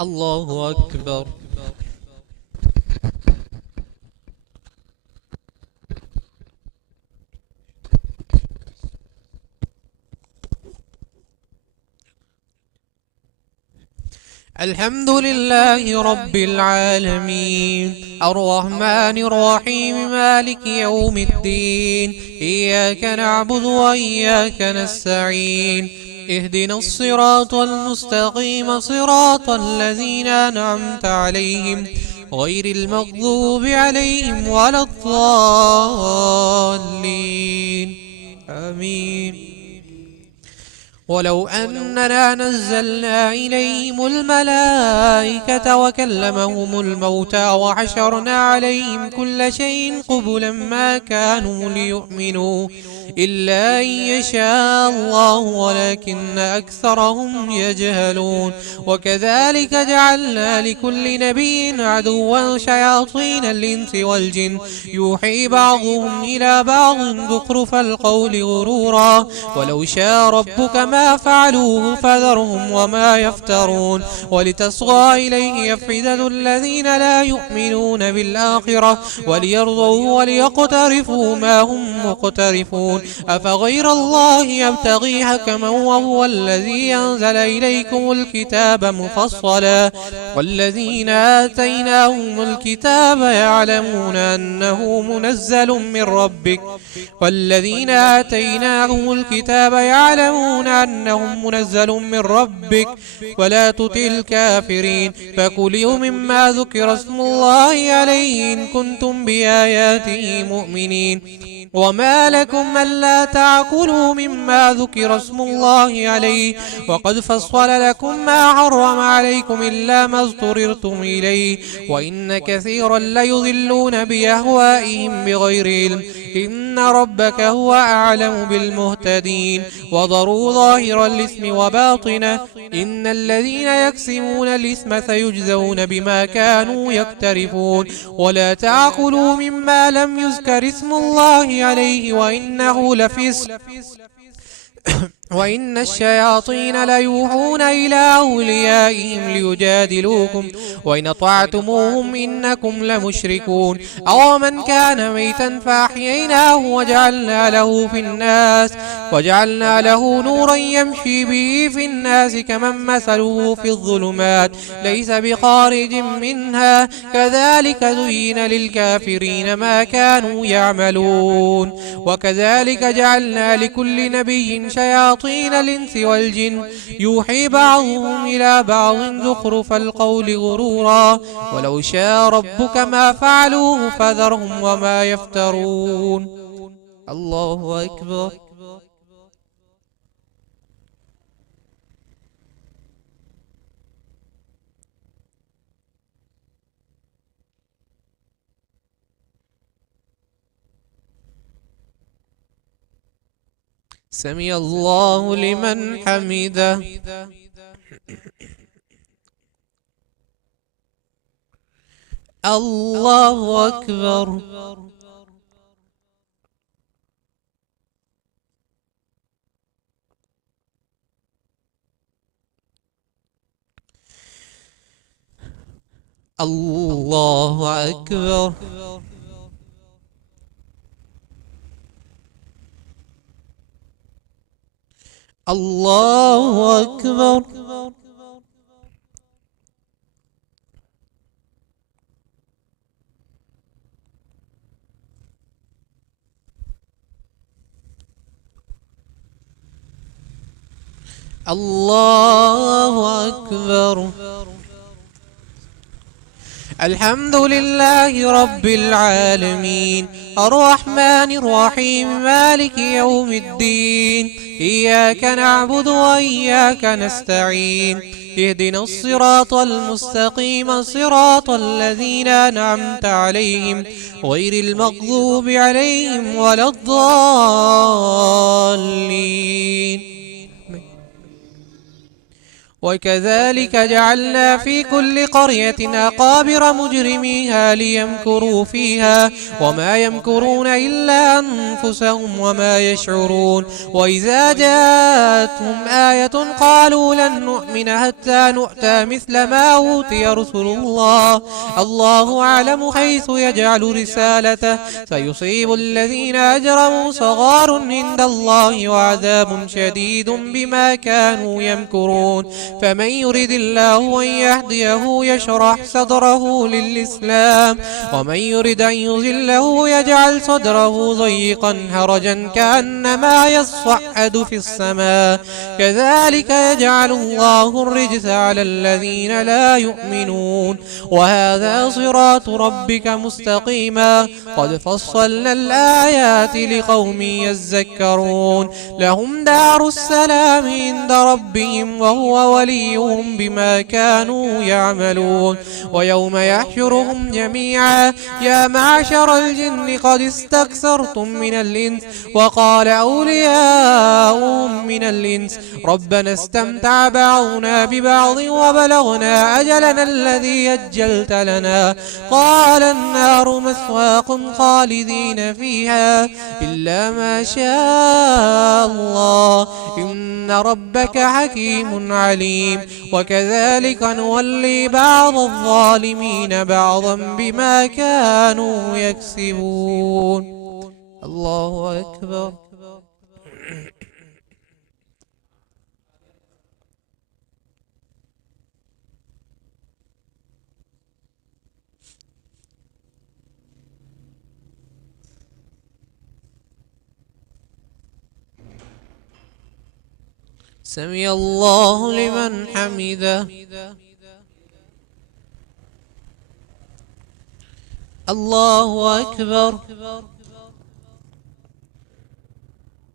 الله أكبر. الحمد لله رب العالمين الرحمن الرحيم مالك يوم الدين إياك نعبد وإياك نستعين اهدنا الصراط المستقيم صراط الذين أنعمت عليهم غير المغضوب عليهم ولا الضالين آمين. ولو أننا نزلنا إليهم الملائكة وكلمهم الموتى وحشرنا عليهم كل شيء قبلا ما كانوا ليؤمنوا إلا أن يشاء الله ولكن أكثرهم يجهلون. وكذلك جعلنا لكل نبي عدوا شياطين الإنس والجن يوحي بعضهم إلى بعض زخرف القول غرورا ولو شاء ربك ما فعلوه فذرهم وما يفترون. ولتصغى إليه أفئدة الذين لا يؤمنون بالآخرة وليرضوا وليقترفوا ما هم مقترفون. أفغير الله يبتغي حكما وهو الذي أنزل إليكم الكتاب مفصلا والذين آتيناهم الكتاب يعلمون أنه منزل من ربك ولا تطع الكافرين. فكلوا مما ذكر اسم الله عليه إن كنتم بآياته مؤمنين. وما لكم ألا تأكلوا مما ذكر اسم الله عليه وقد فصل لكم ما حرم عليكم إلا ما اضطررتم إليه وإن كثيرا ليضلون بأهوائهم بغير علم إن ربك هو أعلم بالمهتدين. وذروا ظاهر الإثم وباطنه إن الذين يكسبون الإثم سيجزون بما كانوا يقترفون. ولا تأكلوا مما لم يذكر اسم الله عليه وإنه لفسق وإن الشياطين ليوحون إلى أوليائهم ليجادلوكم وإن أطعتموهم إنكم لمشركون. أو من كان ميتا فأحييناه وجعلنا له نورا يمشي به في الناس كمن مثله في الظلمات ليس بخارج منها كذلك زين للكافرين ما كانوا يعملون. وكذلك جعلنا لكل نبي شياطين الإنس والجن يوحي بعضهم إلى بعض زخرف القول غرورا ولو شاء ربك ما فعلوه فذرهم وما يفترون. الله أكبر. سمع الله لمن حمده. الله أكبر. الله أكبر. الله أكبر. الله أكبر. الحمد لله رب العالمين الرحمن الرحيم مالك يوم الدين إياك نعبد وإياك نستعين اهدنا الصراط المستقيم صراط الذين أنعمت عليهم غير المغضوب عليهم ولا الضالين. وكذلك جعلنا في كل قرية أقابر مجرميها ليمكروا فيها وما يمكرون إلا أنفسهم وما يشعرون. وإذا جاءتهم آية قالوا لن نؤمن حتى نؤتى مثل ما أوتي رسل الله الله أعلم حيث يجعل رسالته سيصيب الذين أجرموا صغار عند الله وعذاب شديد بما كانوا يمكرون. فمن يرد الله أن يهديه يشرح صدره للإسلام ومن يرد أن يضله يجعل صدره ضيقا حرجا كأنما يصعد في السماء كذلك يجعل الله الرجس على الذين لا يؤمنون. وهذا صراط ربك مستقيما قد فصلنا الآيات لقوم يذكرون. لهم دار السلام عند ربهم وهو وليهم بما كانوا يعملون. ويوم يحشرهم جميعا يا معشر الجن قد استكثرتم من الإنس وقال أولياؤهم من الإنس ربنا استمتع بعضنا ببعض وبلغنا أجلنا الذي أجلت لنا قال النار مثواكم خالدين فيها إلا ما شاء الله إن ربك حكيم عليم. وكذلك نولي بعض الظالمين بعضا بما كانوا يكسبون. الله أكبر. سمع الله لمن حمده. الله أكبر.